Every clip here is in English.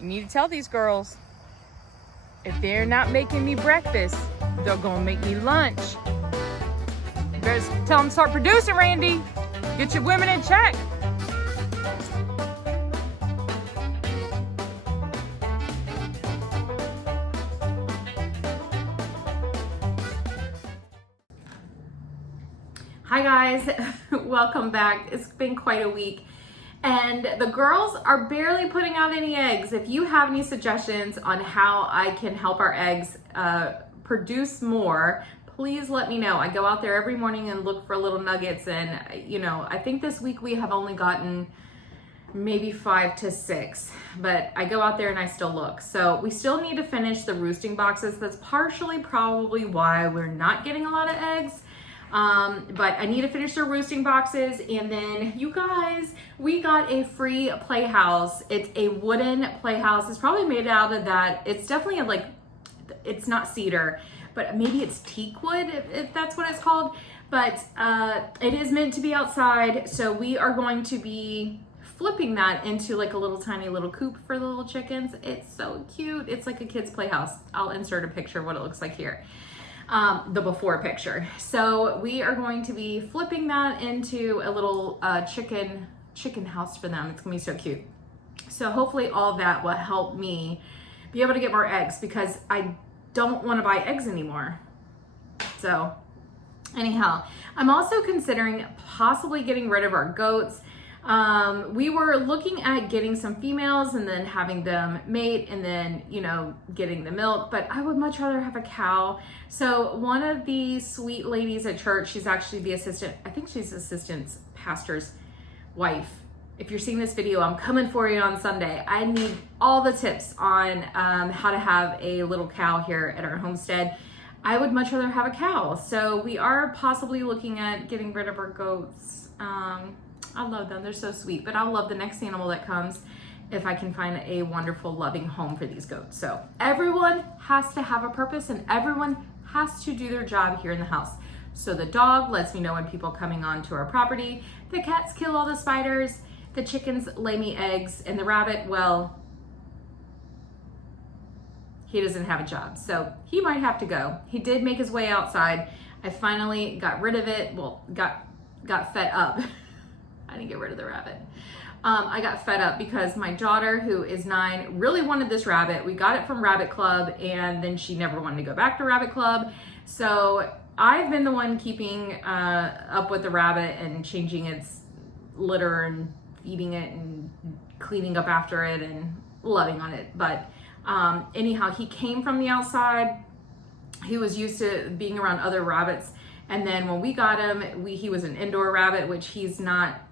You need to tell these girls, if they're not making me breakfast, they're gonna make me lunch. You better tell them to start producing, Randy. Get your women in check. Hi guys, welcome back. It's been quite a week and the girls are barely putting out any eggs. If you have any suggestions on how I can help our eggs produce more, please let me know. I go out there every morning and look for little nuggets, and I think this week we have only gotten maybe 5 to 6, but I go out there and I still look. So we still need to finish the roosting boxes. That's partially probably why we're not getting a lot of eggs. But I need to finish the roosting boxes. And then you guys, we got a free playhouse. It's a wooden playhouse. It's probably made out of that. It's definitely like, it's not cedar, but maybe it's teak wood, if that's what it's called. But it is meant to be outside. So we are going to be flipping that into like a little tiny little coop for the little chickens. It's so cute. It's like a kid's playhouse. I'll insert a picture of what it looks like here. The before picture. So we are going to be flipping that into a little chicken house for them. It's gonna be so cute. So hopefully all that will help me be able to get more eggs, because I don't want to buy eggs anymore. So anyhow, I'm also considering possibly getting rid of our goats. We were looking at getting some females and then having them mate and then, getting the milk, but I would much rather have a cow. So one of the sweet ladies at church, she's actually the assistant, I think she's assistant pastor's wife. If you're seeing this video, I'm coming for you on Sunday. I need all the tips on how to have a little cow here at our homestead. I would much rather have a cow. So we are possibly looking at getting rid of our goats. I love them, they're so sweet, but I'll love the next animal that comes if I can find a wonderful, loving home for these goats. So everyone has to have a purpose and everyone has to do their job here in the house. So the dog lets me know when people are coming onto our property, the cats kill all the spiders, the chickens lay me eggs, and the rabbit, well, he doesn't have a job, so he might have to go. He did make his way outside. I finally got rid of it, well, got fed up. I didn't get rid of the rabbit. I got fed up because my daughter, who is 9, really wanted this rabbit. We got it from Rabbit Club, and then she never wanted to go back to Rabbit Club. So I've been the one keeping up with the rabbit and changing its litter and feeding it and cleaning up after it and loving on it. But anyhow, he came from the outside. He was used to being around other rabbits. And then when we got him, he was an indoor rabbit, which he's not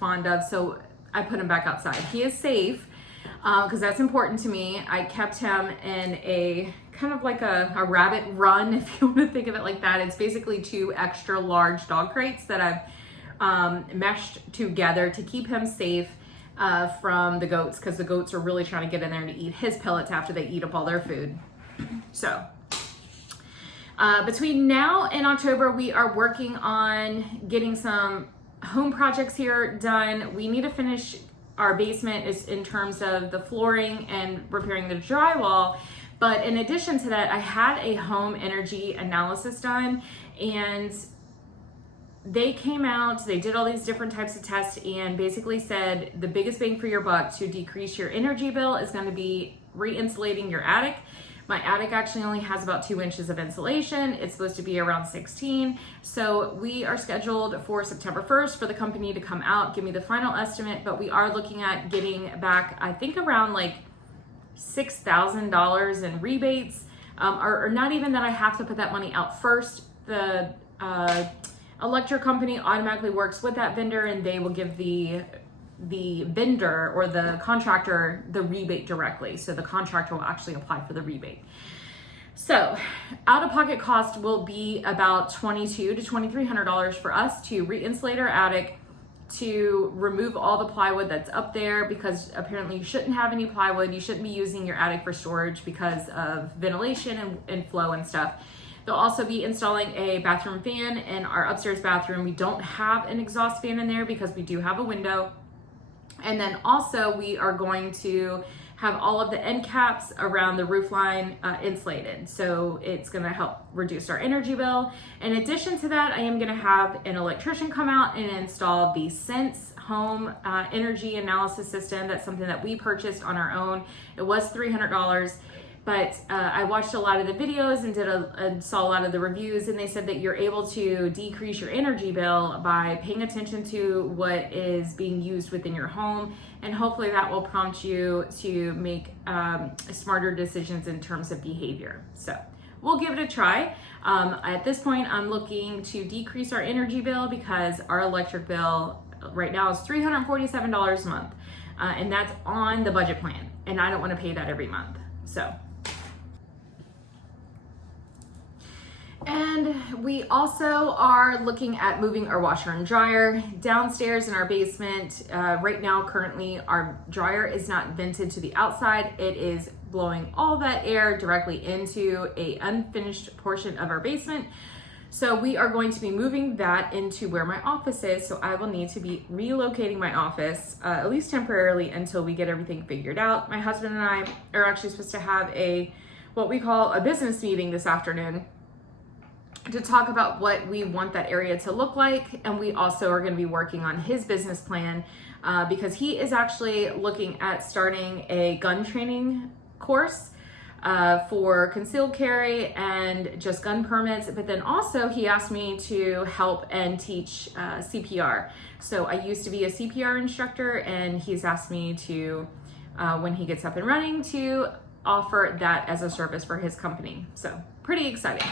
fond of, so I put him back outside. He is safe because that's important to me. I kept him in a kind of like a rabbit run, if you want to think of it like that. It's basically 2 extra large dog crates that I've meshed together to keep him safe from the goats, because the goats are really trying to get in there to eat his pellets after they eat up all their food. So between now and October, we are working on getting some home projects here done. We need to finish our basement in terms of the flooring and repairing the drywall. But in addition to that, I had a home energy analysis done, and they came out, they did all these different types of tests and basically said the biggest bang for your buck to decrease your energy bill is going to be re-insulating your attic. My attic actually only has about 2 inches of insulation. It's supposed to be around 16. So we are scheduled for September 1st for the company to come out, give me the final estimate, but we are looking at getting back, I think around like $6,000 in rebates, or not even that I have to put that money out first. The electric company automatically works with that vendor, and they will give the vendor or the contractor the rebate directly. So the contractor will actually apply for the rebate. So out-of-pocket cost will be about $2,200 to $2,300 for us to re-insulate our attic, to remove all the plywood that's up there, because apparently you shouldn't have any plywood. You shouldn't be using your attic for storage because of ventilation and flow and stuff. They'll also be installing a bathroom fan in our upstairs bathroom. We don't have an exhaust fan in there because we do have a window. And then also we are going to have all of the end caps around the roof line insulated. So it's gonna help reduce our energy bill. In addition to that, I am gonna have an electrician come out and install the Sense home energy analysis system. That's something that we purchased on our own. It was $300. But I watched a lot of the videos and saw a lot of the reviews, and they said that you're able to decrease your energy bill by paying attention to what is being used within your home, and hopefully that will prompt you to make smarter decisions in terms of behavior. So we'll give it a try. At this point, I'm looking to decrease our energy bill because our electric bill right now is $347 a month, and that's on the budget plan, and I don't want to pay that every month. So. And we also are looking at moving our washer and dryer downstairs in our basement. Right now, currently, our dryer is not vented to the outside. It is blowing all that air directly into a unfinished portion of our basement. So we are going to be moving that into where my office is. So I will need to be relocating my office, at least temporarily, until we get everything figured out. My husband and I are actually supposed to have what we call a business meeting this afternoon, to talk about what we want that area to look like. And we also are going to be working on his business plan because he is actually looking at starting a gun training course for concealed carry and just gun permits. But then also he asked me to help and teach CPR. So I used to be a CPR instructor, and he's asked me to, when he gets up and running, to offer that as a service for his company. So pretty exciting.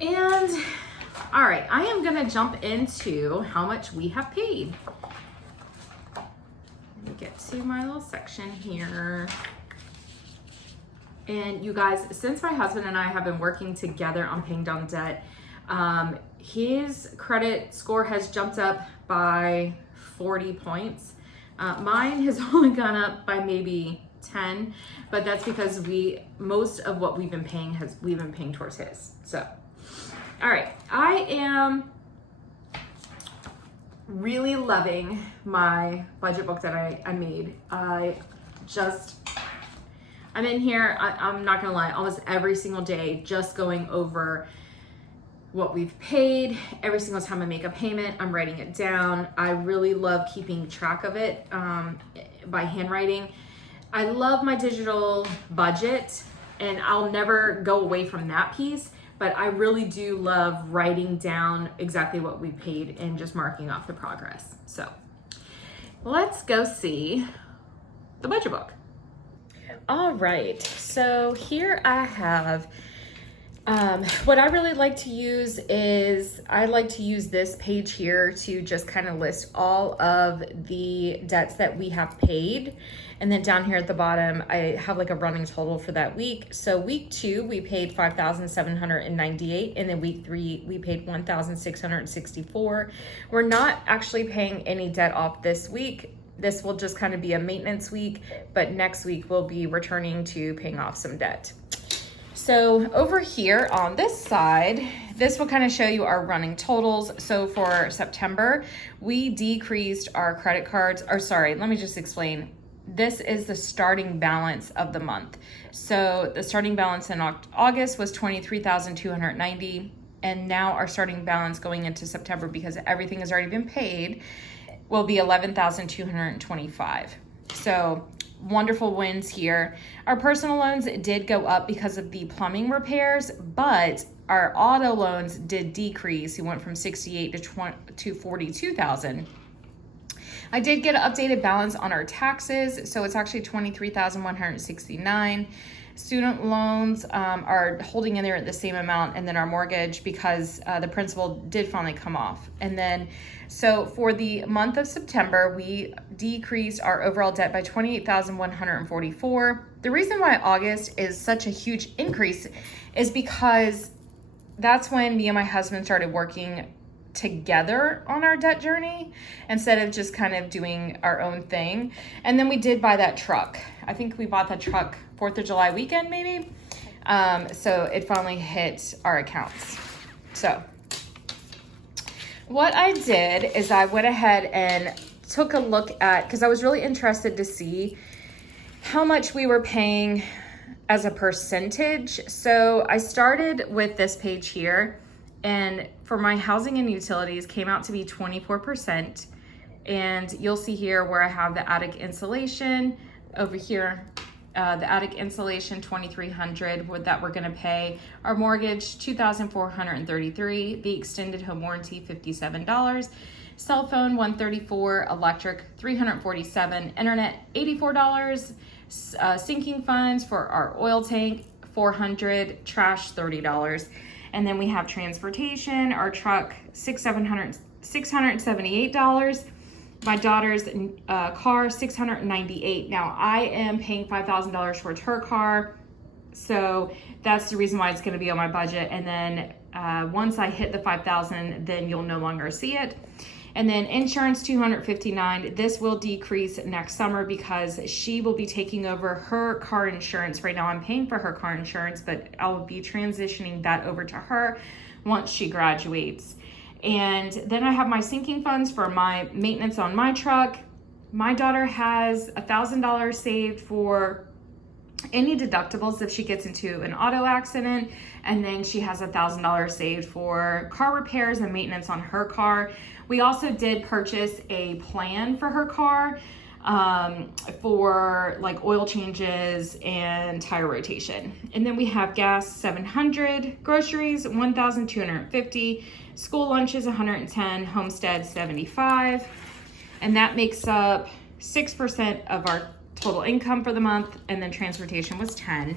And all right, I am gonna jump into how much we have paid. Let me get to my little section here. And you guys, since my husband and I have been working together on paying down debt, his credit score has jumped up by 40 points. Mine has only gone up by maybe 10, but that's because most of what we've been paying towards his. So. All right, I am really loving my budget book that I made. I'm in here, I'm not gonna lie, almost every single day, just going over what we've paid. Every single time I make a payment, I'm writing it down. I really love keeping track of it by handwriting. I love my digital budget, and I'll never go away from that piece. But I really do love writing down exactly what we paid and just marking off the progress. So let's go see the budget book. All right, so here I have, what I really like to use is, I like to use this page here to just kind of list all of the debts that we have paid. And then down here at the bottom, I have like a running total for that week. So week 2, we paid $5,798. And then week 3, we paid $1,664. We're not actually paying any debt off this week. This will just kind of be a maintenance week, but next week we'll be returning to paying off some debt. So over here on this side, this will kind of show you our running totals. So for September, we decreased our credit cards, or sorry, let me just explain. This is the starting balance of the month. So the starting balance in August was $23,290. And now our starting balance going into September, because everything has already been paid, will be $11,225. So wonderful wins here. Our personal loans did go up because of the plumbing repairs, but our auto loans did decrease. It went from $68,000 to $42,000. I did get an updated balance on our taxes, so it's actually $23,169. Student loans are holding in there at the same amount, and then our mortgage, because the principal did finally come off. And then, so for the month of September, we decreased our overall debt by $28,144. The reason why August is such a huge increase is because that's when me and my husband started working together on our debt journey instead of just kind of doing our own thing. And then we did buy that truck. I think we bought that truck 4th of July weekend maybe. So it finally hit our accounts. So what I did is I went ahead and took a look at, because I was really interested to see how much we were paying as a percentage. So I started with this page here, and for my housing and utilities came out to be 24%. And you'll see here where I have the attic insulation over here. The attic insulation, $2,300 that we're gonna pay. Our mortgage, $2,433. The extended home warranty, $57. Cell phone, $134. Electric, $347. Internet, $84. Sinking funds for our oil tank, $400. Trash, $30. And then we have transportation. Our truck, $678. My daughter's car, $698. Now I am paying $5,000 towards her car, so that's the reason why it's going to be on my budget. And then once I hit the $5,000, then you'll no longer see it. And then insurance, $259. This will decrease next summer because she will be taking over her car insurance. Right now I'm paying for her car insurance, but I'll be transitioning that over to her once she graduates. And then I have my sinking funds for my maintenance on my truck. My daughter has $1,000 saved for any deductibles if she gets into an auto accident. And then she has $1,000 saved for car repairs and maintenance on her car. We also did purchase a plan for her car for like oil changes and tire rotation. And then we have gas, $700, groceries, $1,250, school lunches, $110, homestead, $75. And that makes up 6% of our total income for the month. And then transportation was $10.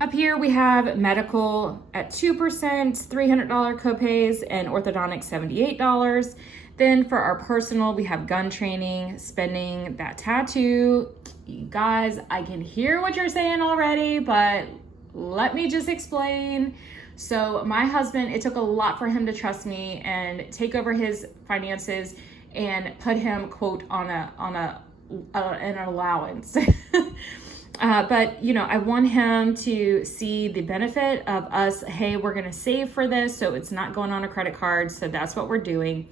Up here we have medical at 2%, $300 copays, and orthodontics, $78. Then for our personal, we have gun training, spending, that tattoo. You guys, I can hear what you're saying already, but let me just explain. So my husband, it took a lot for him to trust me and take over his finances and put him, quote, on an allowance. But you know, I want him to see the benefit of us. Hey, we're gonna save for this, so it's not going on a credit card. So that's what we're doing.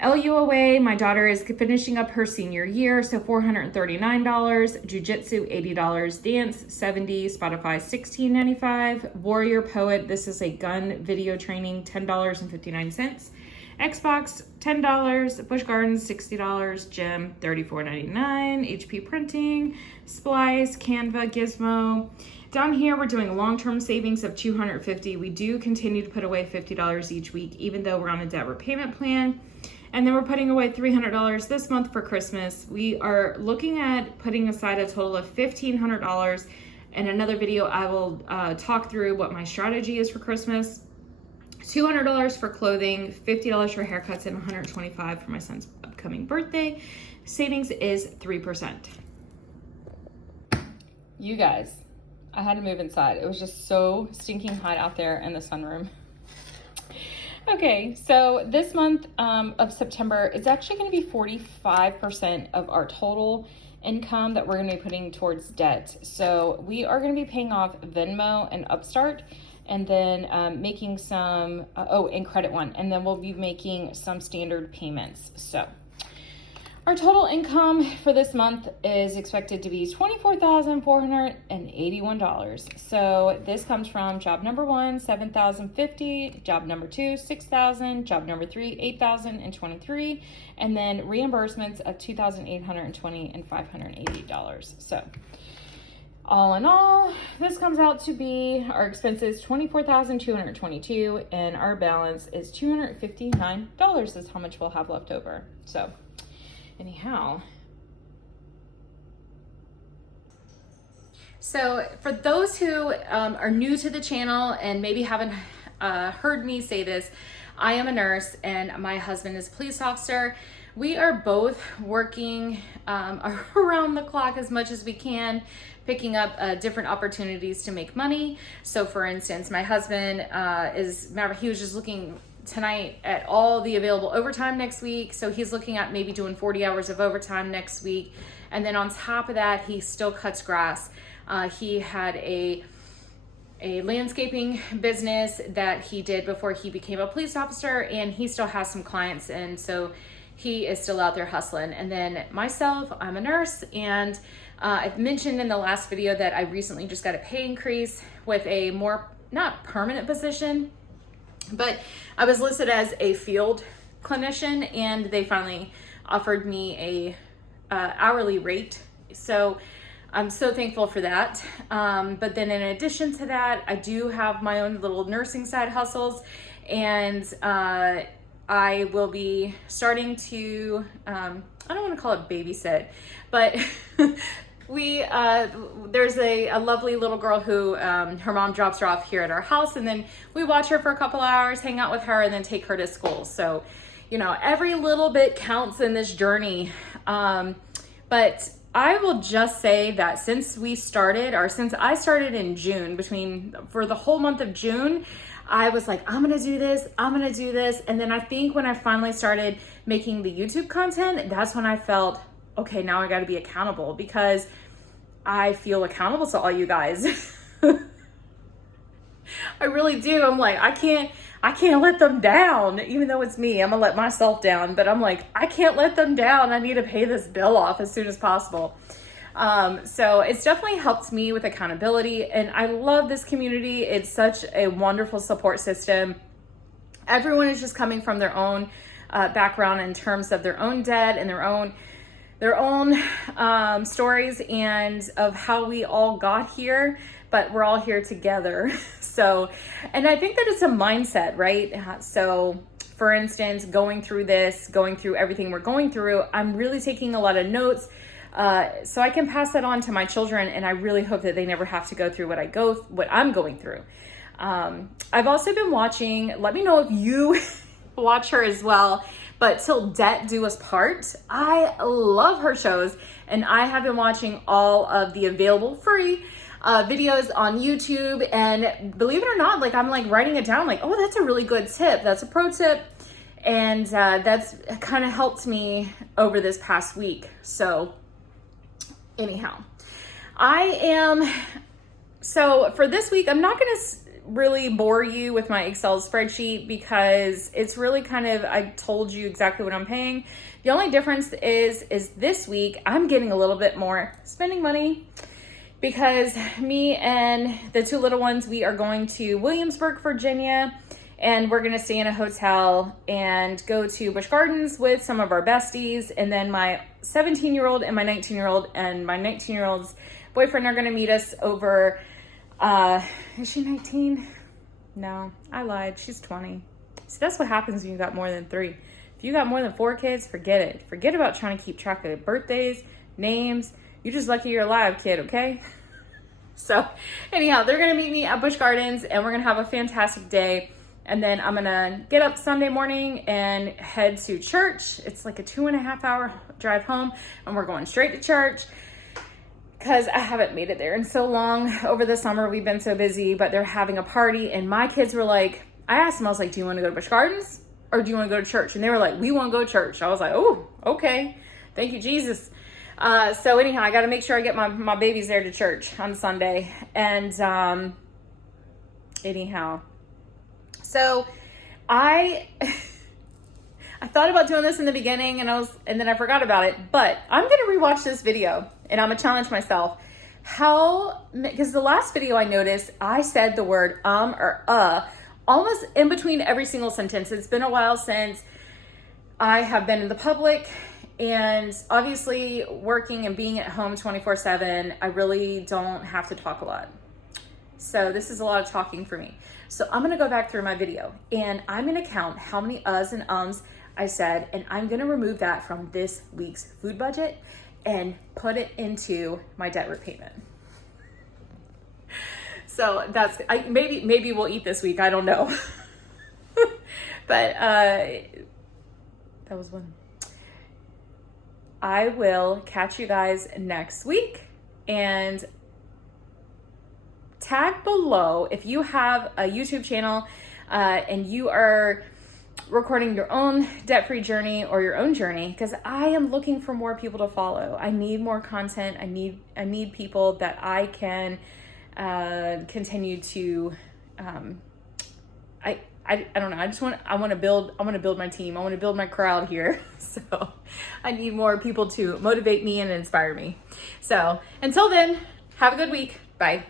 LUOA, my daughter is finishing up her senior year, so $439. Jiu-Jitsu, $80. Dance, $70. Spotify, $16.95. Warrior Poet, this is a gun video training, $10.59. Xbox, $10. Busch Gardens, $60. Gym, $34.99. HP Printing, Splice, Canva, Gizmo. Down here, we're doing long-term savings of $250. We do continue to put away $50 each week, even though we're on a debt repayment plan. And then we're putting away $300 this month for Christmas. We are looking at putting aside a total of $1,500. In another video, I will talk through what my strategy is for Christmas. $200 for clothing, $50 for haircuts, and $125 for my son's upcoming birthday. Savings is 3%. You guys, I had to move inside. It was just so stinking hot out there in the sunroom. Okay, so this month of September is actually going to be 45% of our total income that we're going to be putting towards debt. So we are going to be paying off Venmo and Upstart, and then making some, and Credit One, and then we'll be making some standard payments. So our total income for this month is expected to be $24,481. So this comes from job number 1, $7,050, job number 2, $6,000, job number 3, $8,023, and then reimbursements of $2,820 and $580. So all in all, this comes out to be our expenses $24,222, and our balance is $259 is how much we'll have left over. So anyhow, So for those who are new to the channel and maybe haven't heard me say this, I am a nurse and my husband is a police officer. We are both working around the clock as much as we can, picking up different opportunities to make money. So for instance, my husband he was just looking tonight at all the available overtime next week. So he's looking at maybe doing 40 hours of overtime next week. And then on top of that, he still cuts grass. He had a landscaping business that he did before he became a police officer, and he still has some clients. And so he is still out there hustling. And then myself, I'm a nurse, and I've mentioned in the last video that I recently just got a pay increase with a more, not permanent position, but I was listed as a field clinician, and they finally offered me a hourly rate. So I'm so thankful for that. But then in addition to that, I do have my own little nursing side hustles, and I will be starting to, I don't want to call it babysit, but there's a lovely little girl who her mom drops her off here at our house, and then we watch her for a couple hours, hang out with her, and then take her to school. So, you know, every little bit counts in this journey. But I will just say that since I started in June, for the whole month of June, I was like, I'm gonna do this. And then I think when I finally started making the YouTube content, that's when I felt, okay, now I gotta be accountable, because I feel accountable to all you guys. I really do. I'm like, I can't let them down, even though it's me. I'm gonna let myself down, but I'm like, I can't let them down. I need to pay this bill off as soon as possible. So it's definitely helped me with accountability, and I love this community. It's such a wonderful support system. Everyone is just coming from their own background in terms of their own debt and their own stories and of how we all got here, but we're all here together. So, and I think that it's a mindset, right? So for instance, going through everything we're going through, I'm really taking a lot of notes, so I can pass that on to my children, and I really hope that they never have to go through what I'm going through. I've also been watching, let me know if you watch her as well, but Till Debt Do Us Part. I love her shows, and I have been watching all of the available free videos on YouTube, and believe it or not, like I'm like writing it down, like, oh, that's a really good tip. That's a pro tip. And that's kind of helped me over this past week. So anyhow, so for this week, I'm not going to really bore you with my Excel spreadsheet, because it's really kind of, I told you exactly what I'm paying. The only difference is this week I'm getting a little bit more spending money, because me and the two little ones, we are going to Williamsburg, Virginia, and we're going to stay in a hotel and go to Busch Gardens with some of our besties. And then my 17-year-old and my 19-year-old and my 19-year-old's boyfriend are going to meet us over, is she 19? No, I lied. She's 20. So that's what happens when you got more than 3. If you got more than 4 kids, forget it. Forget about trying to keep track of birthdays, names. You're just lucky you're alive, kid, okay? So anyhow, they're going to meet me at Busch Gardens, and we're going to have a fantastic day. And then I'm going to get up Sunday morning and head to church. It's like a 2.5 hour drive home, and we're going straight to church, because I haven't made it there in so long. Over the summer, we've been so busy, but they're having a party, and my kids were like, I asked them, I was like, do you want to go to Busch Gardens or do you want to go to church? And they were like, we want to go to church. I was like, oh, okay. Thank you, Jesus. So anyhow, I got to make sure I get my babies there to church on Sunday. And anyhow, so I thought about doing this in the beginning, and then I forgot about it, but I'm going to rewatch this video, and I'm going to challenge myself. Because the last video I noticed, I said the word or almost in between every single sentence. It's been a while since I have been in the public, and obviously working and being at home 24/7, I really don't have to talk a lot. So this is a lot of talking for me. So I'm going to go back through my video, and I'm going to count how many uhs and ums I said, and I'm going to remove that from this week's food budget and put it into my debt repayment. So maybe we'll eat this week. I don't know. But that was one. I will catch you guys next week, and tag below if you have a YouTube channel and you are recording your own debt-free journey or your own journey, because I am looking for more people to follow. I need more content. I need people that I can continue to I don't know. I want to build my team. I want to build my crowd here. So I need more people to motivate me and inspire me. So until then, have a good week. Bye.